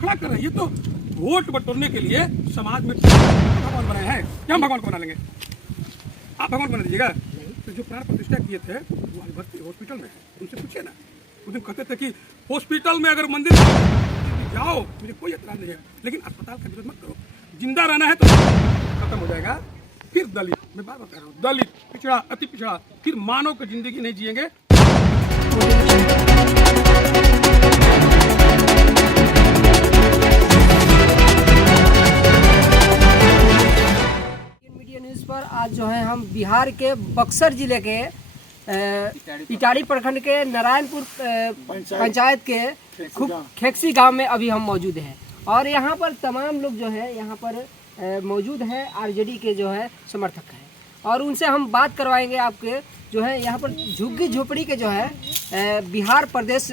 खड़ा कर रहे हैं। ये तो वोट बटोरने के लिए समाज में भगवान बनाए हैं। क्या हम भगवान को बना लेंगे? आप भगवान बना दीजिएगा। तो जो प्राण प्रतिष्ठा किए थे वो आज भर्ती हॉस्पिटल में है, उनसे पूछिए ना। उस दिन कहते थे कि हॉस्पिटल में अगर मंदिर जाओ मुझे कोई एतराज नहीं है, लेकिन अस्पताल का विरोध मत करो। जिंदा रहना है तो खत्म हो जाएगा। फिर दलित, मैं बार बार कह रहा हूँ, दलित, पिछड़ा, अति पिछड़ा, फिर मानव की जिंदगी नहीं जिएंगे। मीडिया न्यूज़ पर आज जो है हम बिहार के बक्सर जिले के इटाड़ी प्रखंड के नारायणपुर पंचायत के खेक्सी गांव में अभी हम मौजूद हैं और यहाँ पर तमाम लोग जो है यहाँ पर मौजूद हैं। आरजेडी के जो है समर्थक हैं और उनसे हम बात करवाएंगे आपके जो है यहाँ पर झुग्गी झोपड़ी के जो है बिहार प्रदेश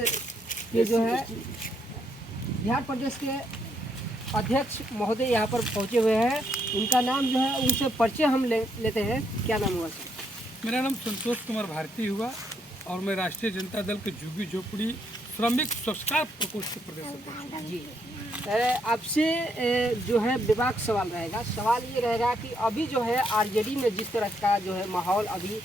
के जो है बिहार प्रदेश के अध्यक्ष महोदय यहाँ पर पहुँचे हुए हैं। उनका नाम जो है उनसे परिचय हम लेते हैं। क्या नाम हुआ सर? मेरा नाम संतोष कुमार भारती हुआ और मैं राष्ट्रीय जनता दल के झुग्गी झोपड़ी श्रमिक संस्कार प्रकोष्ठ के प्रदेश अध्यक्ष जी। आपसे जो है विवाद सवाल रहेगा। सवाल ये रहेगा कि अभी जो है आरजेडी में जिस तरह का जो है माहौल अभी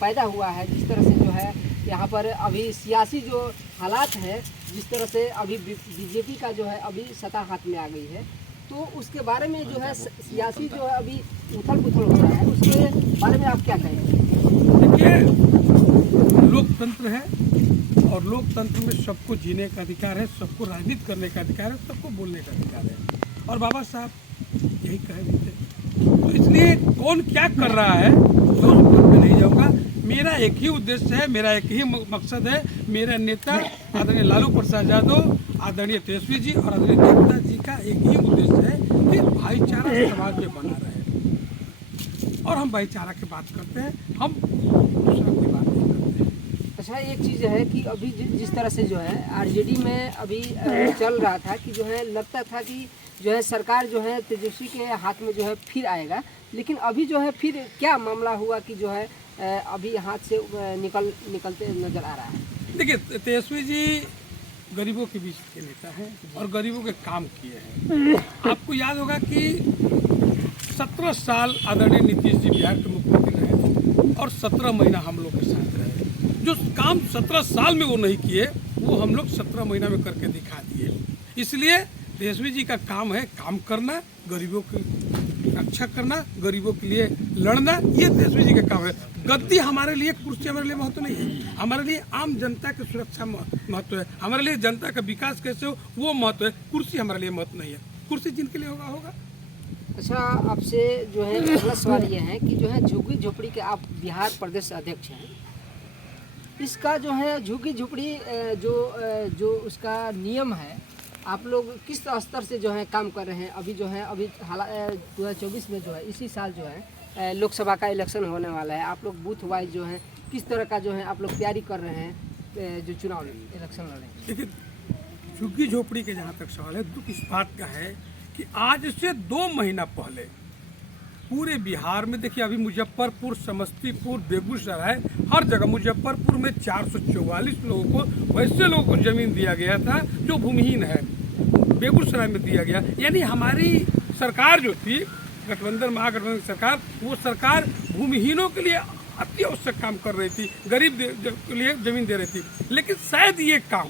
पैदा हुआ है, जिस तरह से जो है यहाँ पर अभी सियासी जो हालात है, जिस तरह से अभी बीजेपी का जो है अभी सत्ता हाथ में आ गई है, तो उसके बारे में जो है सियासी जो है अभी उथल पुथल हो रहा है, उसके बारे में आप क्या कहेंगे? देखिए, लोकतंत्र है और लोकतंत्र में सबको जीने का अधिकार है, सबको राजनीति करने का अधिकार है, सबको बोलने का अधिकार है और बाबा साहब यही कहे भी थे। तो इसलिए कौन क्या कर रहा है तो मैं नहीं जाऊँगा। मेरा एक ही उद्देश्य है, मेरा एक ही मकसद है। मेरा नेता आदरणीय लालू प्रसाद यादव, आदरणीय तेजस्वी जी और आदरणीय देवता जी का एक ही उद्देश्य है कि भाईचारा समाज में बना रहे और हम भाईचारा की बात करते हैं, हम दूसरा की बात नहीं करते हैं। अच्छा, एक चीज़ है कि अभी जिस तरह से जो है आरजेडी में अभी चल रहा था कि जो है लगता था कि जो है सरकार जो है तेजस्वी के हाथ में जो है फिर आएगा, लेकिन अभी जो है फिर क्या मामला हुआ कि जो है अभी हाथ से निकलते नजर आ रहा है? देखिए, तेजस्वी जी गरीबों के बीच के नेता हैं और गरीबों के काम किए हैं। आपको याद होगा कि 17 साल आदरणीय नीतीश जी बिहार के मुख्यमंत्री रहे और 17 महीना हम लोग के साथ रहे। जो काम 17 साल में वो नहीं किए वो हम लोग 17 महीना में करके दिखा दिए। इसलिए तेजस्वी जी का काम है काम करना, गरीबों की रक्षा करना, गरीबों के लिए लड़ना, ये तेजस्वी जी का काम है। गद्दी हमारे लिए, कुर्सी हमारे लिए महत्व नहीं है। हमारे लिए आम जनता की सुरक्षा महत्व है, हमारे लिए जनता का विकास कैसे हो वो महत्व है। कुर्सी हमारे लिए महत्व नहीं है। कुर्सी जिनके लिए होगा होगा। अच्छा, आपसे जो है अगला सवाल ये है कि जो है झुग्गी झोपड़ी के आप बिहार प्रदेश अध्यक्ष हैं, इसका जो है झुग्गी झोपड़ी जो उसका नियम है, आप लोग किस स्तर से जो है काम कर रहे हैं? अभी जो है अभी 2024 में जो है इसी साल जो है लोकसभा का इलेक्शन होने वाला है। आप लोग बूथ वाइज जो है किस तरह का जो है आप लोग तैयारी कर रहे हैं जो चुनाव इलेक्शन लड़ रहे हैं? देखिए, झुग्गी झोपड़ी के जहाँ तक सवाल है, दुख इस बात का है कि आज से 2 महीना पहले पूरे बिहार में, देखिए अभी मुजफ्फरपुर, समस्तीपुर, बेगूसराय, हर जगह मुजफ्फरपुर में 444 लोगों को, वैसे लोगों को जमीन दिया गया था जो भूमिहीन है। बेगूसराय में दिया गया, यानी हमारी सरकार जो थी गठबंधन महागठबंधन सरकार, वो सरकार भूमिहीनों के लिए अति आवश्यक काम कर रही थी, गरीब के लिए जमीन दे रही थी। लेकिन शायद ये काम,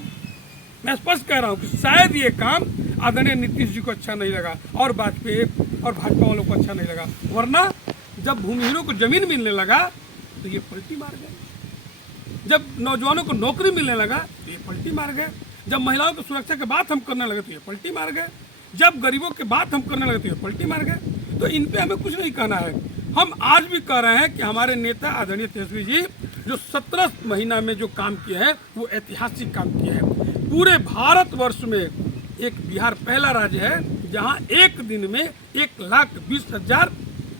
मैं स्पष्ट कह रहा हूँ कि शायद ये काम आदरणीय नीतीश जी को अच्छा नहीं लगा और वाजपेयी और भाजपा वालों को अच्छा नहीं लगा। वरना जब भूमिहीनों को जमीन मिलने लगा तो ये पलटी मार गए। जब नौजवानों को नौकरी मिलने लगा तो ये पलटी मार गए। जब महिलाओं की सुरक्षा की बात हम करने लगे तो ये पलटी मार गए। जब गरीबों की बात हम करने लगे तो ये पलटी मार गए। तो इन पे हमें कुछ नहीं कहना है। हम आज भी कह रहे हैं कि हमारे नेता आदरणीय तेजस्वी जी जो 17 महीना में जो काम किए हैं वो ऐतिहासिक काम किए हैं। पूरे भारतवर्ष में एक बिहार पहला राज्य है जहां एक दिन में 1,20,000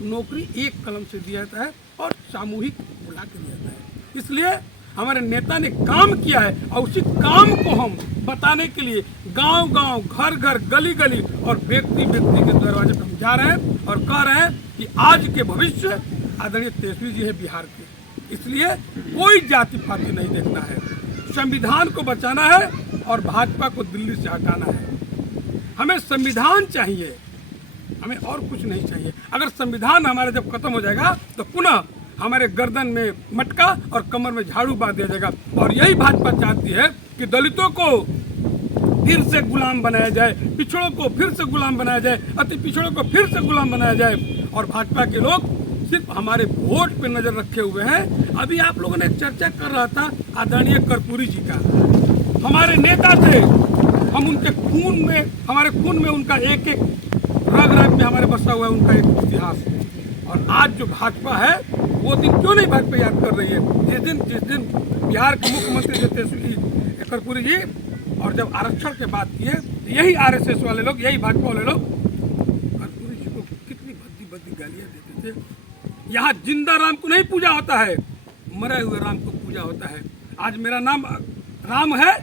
नौकरी एक कलम से दिया जाता है और सामूहिक बुला के दिया जाता है। इसलिए हमारे नेता ने काम किया है और उसी काम को हम बताने के लिए गांव-गांव, घर-घर, गली-गली और व्यक्ति-व्यक्ति के दरवाजे पर हम जा रहे हैं और कह रहे हैं कि आज के भविष्य आदरणीय तेजस्वी जी है बिहार के। इसलिए कोई जाति पाति नहीं देखना है, संविधान को बचाना है और भाजपा को दिल्ली से हटाना है। हमें संविधान चाहिए, हमें और कुछ नहीं चाहिए। अगर संविधान हमारा जब खत्म हो जाएगा तो पुनः हमारे गर्दन में मटका और कमर में झाड़ू बांध दिया जाएगा। और यही भाजपा चाहती है कि दलितों को फिर से गुलाम बनाया जाए, पिछड़ों को फिर से गुलाम बनाया जाए, अति पिछड़ों को फिर से गुलाम बनाया जाए। और भाजपा के लोग सिर्फ हमारे वोट पे नजर रखे हुए हैं। अभी आप लोगों ने चर्चा कर रहा था आदरणीय कर्पूरी जी का, हमारे नेता थे, हम उनके खून में, हमारे खून में उनका एक एक रग रग में हमारे बसा हुआ है उनका एक इतिहास है। और आज जो भाजपा है वो दिन क्यों नहीं भाजपा याद कर रही है? जिस दिन बिहार के मुख्यमंत्री जो थे कर्पूरी जी, और जब आरक्षण के बात किए, यही आरएसएस वाले लोग, यही भाजपा वाले लोग कर्पूरी जी को कितनी भद्दी भद्दी गालियां देते थे। यहाँ जिंदा राम को नहीं पूजा होता है, मरे हुए राम को पूजा होता है। आज मेरा नाम राम है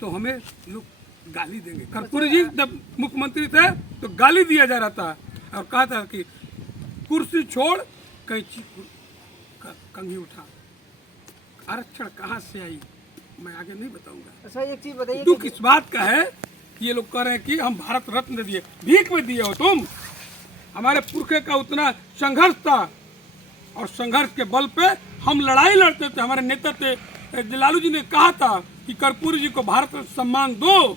तो हमें लोग गाली देंगे। कर्पूरी जी जब मुख्यमंत्री थे तो गाली दिया जा रहा था और कहा था कि कुर्सी छोड़ कैंची कंघी उठा। आरक्षण कहाँ से आई मैं आगे नहीं बताऊंगा। अच्छा, एक चीज बताइए, दुख इस बात का है कि ये लोग कह रहे हैं कि हम भारत रत्न दिए, भीख में दिए हो तुम। हमारे पुरखे का उतना संघर्ष था और संघर्ष के बल पे हम लड़ाई लड़ते थे। हमारे नेता थे लालू जी ने कहा था कि कर्पूरी जी को भारत रत्न सम्मान दो,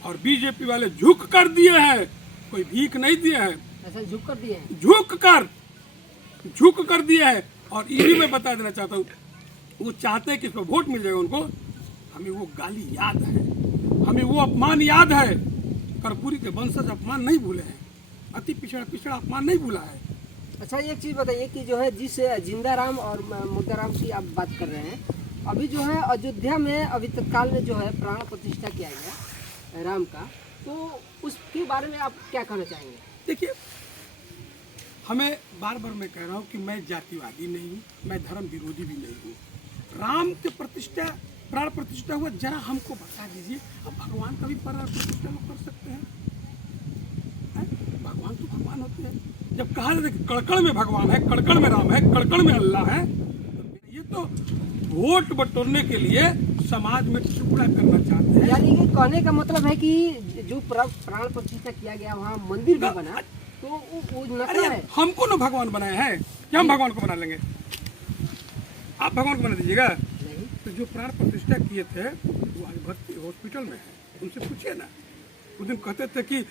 और बीजेपी वाले झुक कर दिए हैं, कोई भीख नहीं दिए हैं। ऐसा झुक कर दिए हैं, झुक कर दिए हैं। और ये भी मैं बता देना चाहता हूँ, वो चाहते हैं कि इसको वोट मिल जाएगा उनको। हमें वो गाली याद है, हमें वो अपमान याद है। कर्पूरी के वंशज अपमान नहीं भूले हैं, अति पिछड़ा अपमान नहीं भूला है। अच्छा, एक चीज़ बताइए कि जो है जिस जिंदा राम और मुर्दा राम की आप बात कर रहे हैं, अभी जो है अयोध्या में अभी तत्काल में जो है प्राण प्रतिष्ठा किया गया राम का, तो उसके बारे में आप क्या कहना चाहेंगे? देखिए, हमें बार बार मैं कह रहा हूँ कि मैं जातिवादी नहीं हूँ, मैं धर्म विरोधी भी नहीं हूँ। राम की प्रतिष्ठा, प्राण प्रतिष्ठा हुआ, जरा हमको बता दीजिए। अब भगवान का भी प्राण प्रतिष्ठा लोग कर सकते हैं? भगवान तो भगवान होते हैं। जब कहा जाता है कि कड़कड़ में भगवान है, कड़कड़ में राम है, कड़कड़ में अल्लाह है, तो ये तो वोट बटोरने के लिए समाज में टुकड़ा करना चाहते हैं। यानी कि कहने का मतलब है कि जो प्राण प्रतिष्ठा किया गया वहाँ मंदिर भी बना, तो वो नकल है। हमको ना भगवान बनाया है, क्या हम भगवान को बना लेंगे? आप भगवान को बना दीजिएगा? तो जो प्राण प्रतिष्ठा किए थे वो आज भर्ती हॉस्पिटल में है, उनसे पूछिए ना। उस दिन कहते थे कि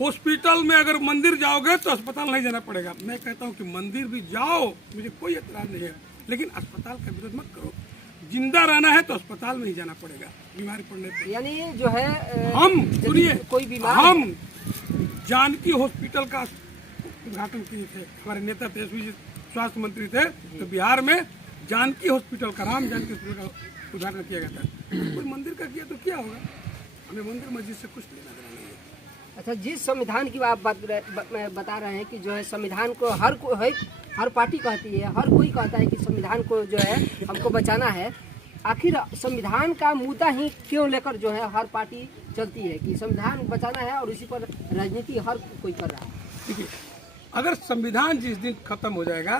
हॉस्पिटल में अगर मंदिर जाओगे तो अस्पताल नहीं जाना पड़ेगा। मैं कहता हूँ कि मंदिर भी जाओ, मुझे कोई एतराज नहीं है, लेकिन अस्पताल का विरोध मत करो। जिंदा रहना है तो अस्पताल में ही जाना पड़ेगा बीमारी पड़ने पर। यानी जो है हम सुनिए, कोई बीमार, हम जानकी हॉस्पिटल का उद्घाटन किए थे, हमारे नेता तेजस्वी जी स्वास्थ्य मंत्री थे, तो बिहार में जानकी हॉस्पिटल का, राम जानकी हॉस्पिटल का उद्घाटन किया गया था। कोई मंदिर का किया तो क्या होगा? हमें मंदिर मस्जिद से कुछ लेना देना नहीं है। अच्छा, जिस संविधान की आप बता रहे हैं कि जो है संविधान को हर पार्टी कहती है, हर कोई कहता है कि संविधान को जो है हमको बचाना है, आखिर संविधान का मुद्दा ही क्यों लेकर जो है हर पार्टी चलती है कि संविधान बचाना है और इसी पर राजनीति हर कोई कर रहा है? देखिए, अगर संविधान जिस दिन खत्म हो जाएगा,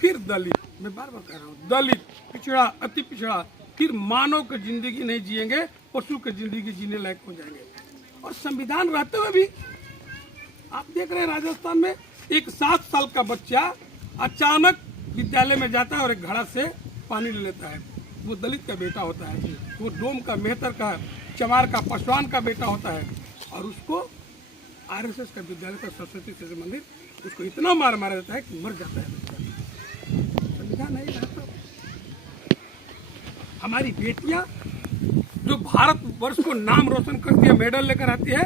फिर दलित, मैं बार बार कह रहा हूँ, दलित, पिछड़ा, अति पिछड़ा, फिर मानव की जिंदगी नहीं जिएंगे, पशु की जिंदगी जीने लायक हो जाएंगे। और संविधान रहते हुए भी आप देख रहे हैं राजस्थान में एक 7 साल का बच्चा अचानक विद्यालय में जाता है और एक घड़ा से पानी ले लेता है। वो दलित का बेटा होता है, वो डोम का, मेहतर का, चमार का, पासवान का बेटा होता है, और उसको आरएसएस का विद्यालय का सरस्वती शिशु मंदिर उसको इतना मारा जाता है कि मर जाता है। संविधान नहीं रहा तो हमारी बेटियां जो भारत वर्ष को नाम रोशन करती है, मेडल लेकर आती है,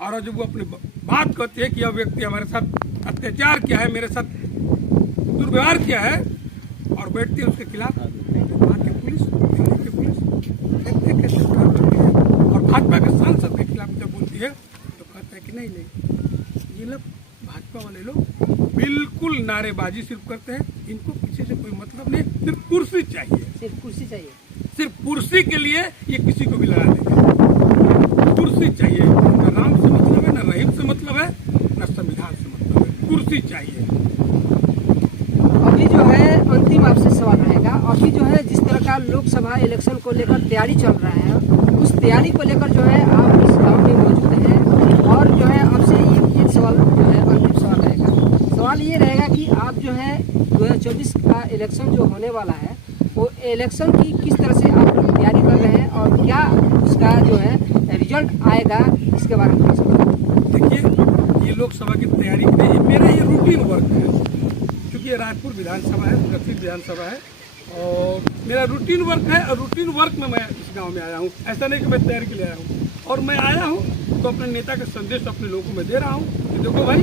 और जब वो अपनी बात कहती है कि यह व्यक्ति हमारे साथ अत्याचार किया है, मेरे साथ दुर्व्यवहार किया है, और बैठती है उसके खिलाफ पुलिस और भाजपा के सांसद के खिलाफ जब बोलती है तो कहता है कि नहीं, ये लोग भाजपा वाले लोग बिल्कुल नारेबाजी सिर्फ करते हैं, इनको किसी से कोई मतलब नहीं, सिर्फ कुर्सी चाहिए, सिर्फ कुर्सी चाहिए। सिर्फ कुर्सी के लिए ये किसी को भी लगा देंगे। कुर्सी चाहिए, न राम से मतलब है, न रहीम से मतलब है, न संविधान से मतलब है, कुर्सी चाहिए। अभी जो है अंतिम आपसे सवाल रहेगा, अभी जो है जिस तरह का लोकसभा इलेक्शन को लेकर तैयारी चल रहा है, उस तैयारी को लेकर जो है आप इस गांव में मौजूद हैं, 2024 का इलेक्शन जो होने वाला है वो इलेक्शन की किस तरह से आप लोग तैयारी कर रहे हैं और क्या उसका जो है रिजल्ट आएगा, इसके बारे में थोड़ा सा बताइए। देखिए, ये लोकसभा की तैयारी के लिए मेरा ये रूटीन वर्क है, क्योंकि ये रायपुर विधानसभा है, प्रसिद्ध विधानसभा है, और मेरा रूटीन वर्क है। और रूटीन वर्क में मैं इस गांव में आया हूँ। ऐसा नहीं कि मैं तैयारी के लिए आया हूँ। और मैं आया हूँ तो अपने नेता का संदेश अपने लोगों में दे रहा हूँ कि देखो भाई,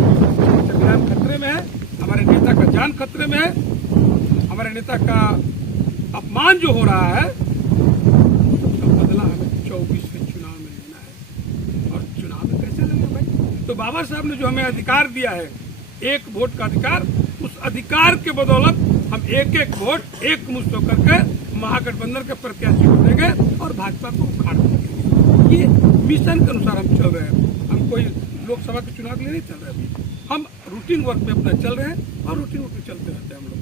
संग्राम खतरे में है, हमारे नेता का जान खतरे में है, हमारे नेता का अपमान जो हो रहा है उसका बदला हमें 24 के चुनाव में लेना है। और चुनाव में कैसे लेंगे भाई? तो बाबा साहब ने जो हमें अधिकार दिया है, एक वोट का अधिकार, उस अधिकार के बदौलत हम एक एक वोट एक मुश्त होकर के महागठबंधन के प्रत्याशी को देंगे और भाजपा को उखाड़ देंगे। ये मिशन के अनुसार हम चल रहे हैं। हम कोई लोकसभा के चुनाव के लिए नहीं चल रहे अभी। हम रूटीन वर्क में अपना चल रहे हैं और रूटीन वर्क में चलते रहते हैं हम लोग।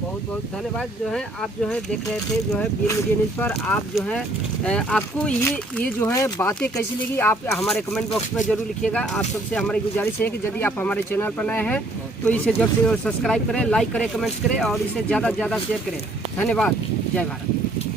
बहुत बहुत धन्यवाद। जो है आप जो है देख रहे थे जो है बीर मीडिया न्यूज़ पर। आप जो है आपको ये जो है बातें कैसी लगी आप हमारे कमेंट बॉक्स में जरूर लिखिएगा। आप सबसे हमारी गुजारिश है कि यदि आप हमारे चैनल पर नए हैं तो इसे जल्द से जल्द सब्सक्राइब करें, लाइक करें, कमेंट्स करें और इसे ज़्यादा से ज़्यादा शेयर करें। धन्यवाद। जय भारत।